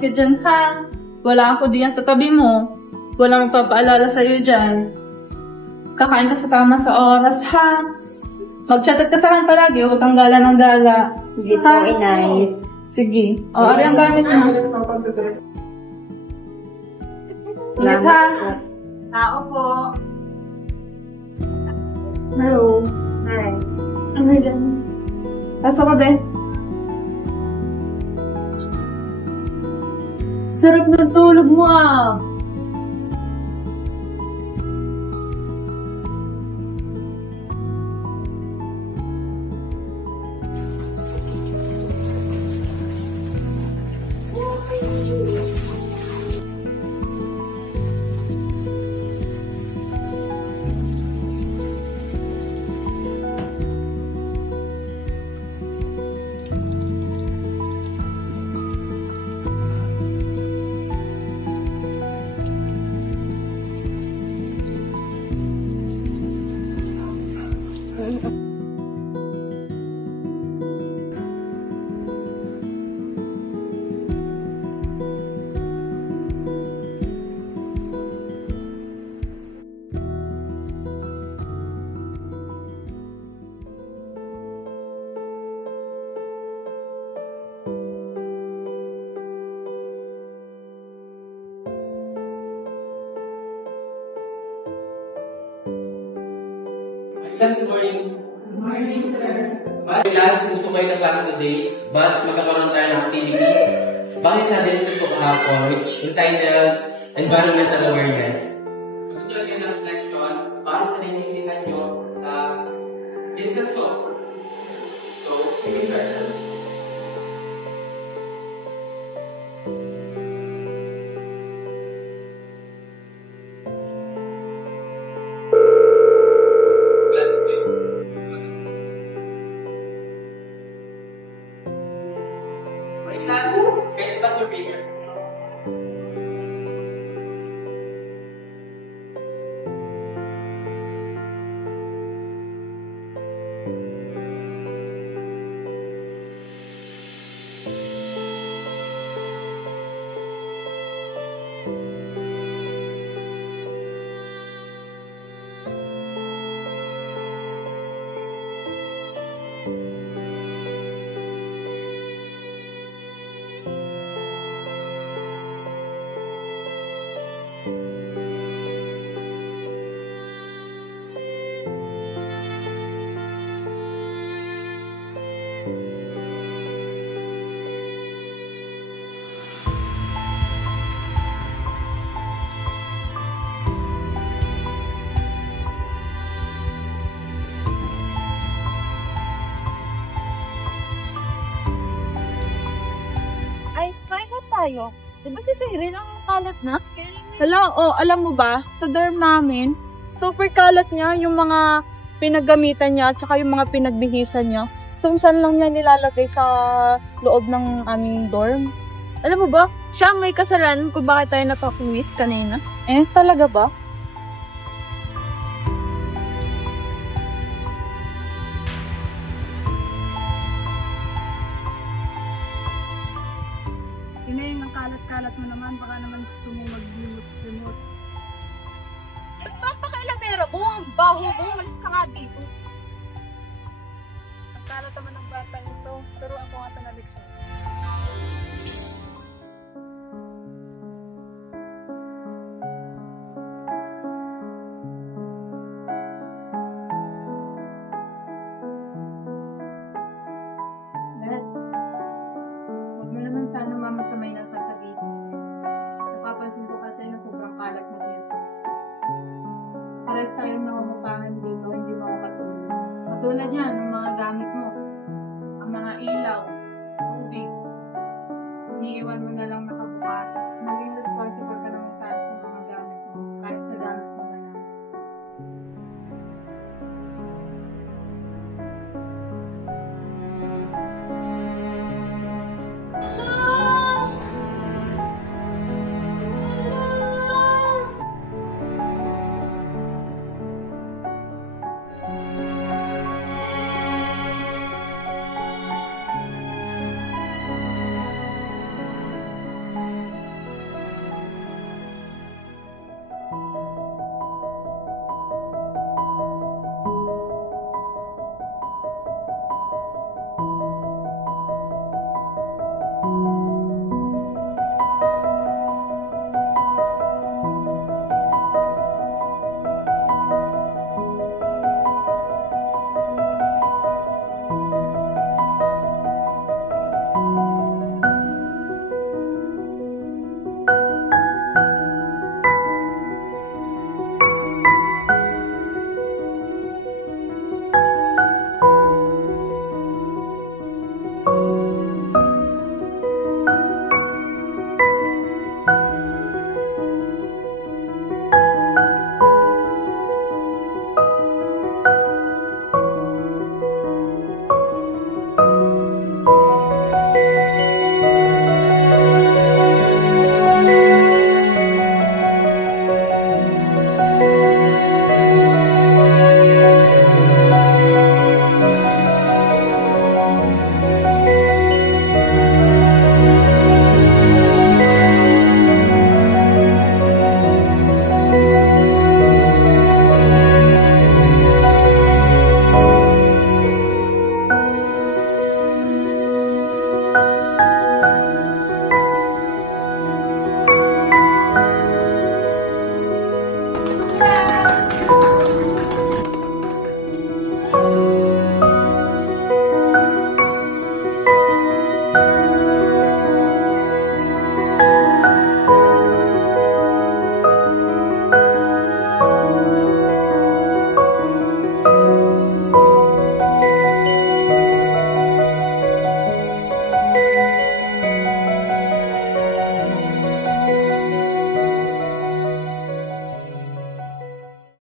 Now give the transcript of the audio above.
ka dyan, ha? Wala ako diyan sa tabi mo. Wala magpapaalala sa'yo dyan. Kakain ka sa tama sa oras, ha? Mag-chat ka sa akin palagi, huwag kang gala ng gala. Sige po, inay. Sige. O, ari ang gamit mo. Ingat, ha? Tao po. Hello. Hi. Ano dyan? Asa ka, be? Sarap ng tulog mo, ah. Good morning. Good morning, sir. Class, gusto kayo ng class today, but magkakaroon tayo ng activity. Bakit natin sa hapon, which entitled Environmental Awareness. Gusto natin ng reflection para sa naiintindihan nyo sa business soap. So, sige, sir. Tayo. Diba si Cyril ang kalat na? Hala, alam mo ba, sa dorm namin, super kalat niya yung mga pinaggamitan niya at saka yung mga pinagbihisan niya. So, saan lang niya nilalagay sa loob ng aming dorm. Alam mo ba, siya may kasalanan kung bakit tayo napakuwis kanina. Talaga ba? Inay, ang kalat-kalat mo naman, baka naman gusto mo mag-remote. Nagpapakailamera mo, ang baho mo, malis ka nga dito. Ang kalat naman ng bata nito, pero ako nga tanalik siya. Sana mamasamay ng sasabihin. Napapansin ko kasi na sobrang kalat na dito. Pares tayong nangungupahan dito, hindi makakatulog. Katulad yan, ng mga gamit mo. Ang mga ilaw, tubig. Iniiwan mo na lang